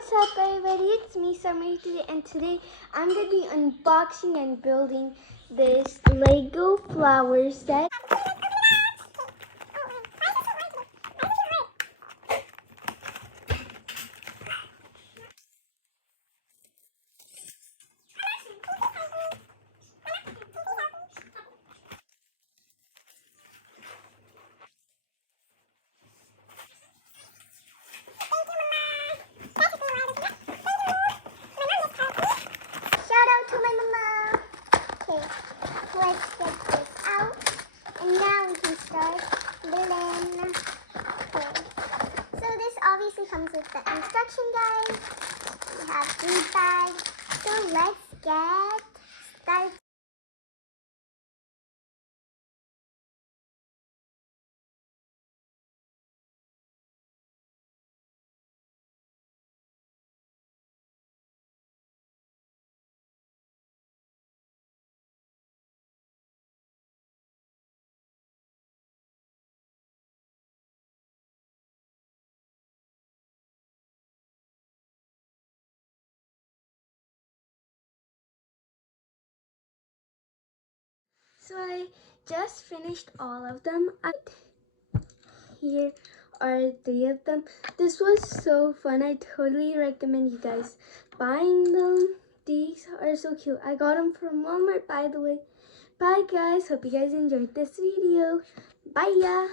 What's up everybody, it's me Summer today, and today I'm going to be unboxing and building this Lego flower set. Shout out to my mama! Okay, let's get this out and now we can start building. Okay, so this obviously comes with the instruction guide. We have 3 bags, so let's get started. So I just finished all of them. Here are 3 of them. This was so fun. I totally recommend you guys buying them. These are so cute. I got them from Walmart, by the way. Bye guys. Hope you guys enjoyed this video. Bye.